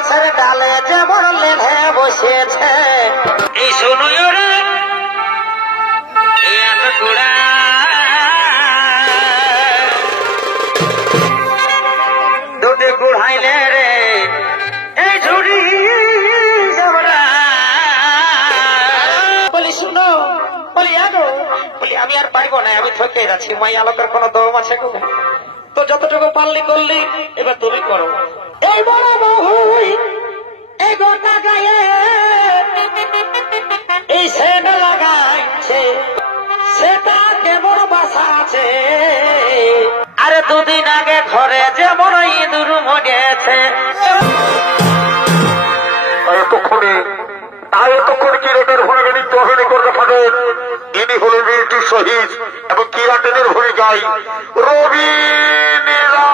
গাছের ডালে যেমন লেধে বসেছে এই শুনুই রে এত গুড়া দুধে গুড়াইলে রে এই ঝুড়ি বলি শুনো বলি আগো বলি আমি আর পারবো না আমি থকে যাচ্ছি মাই আলোকের কোনো দম আছে গো তো যতটুকু পারলি করলি এবার তুমি করো এই বড় বহুই এই গোটা গায়ে এই সেট লাগাইছে সেটা কেমন বাসা আছে আরে দুদিন আগে ঘরে যেমন ইঁদুর মরেছে এতক্ষণে কিরাটের ভূমিকা নৃত্য অভিনয় করতে পারেন ইনি হলেন বীরটি শহীদ এবং কিরাটের ভূমিকায় রবি নীলা।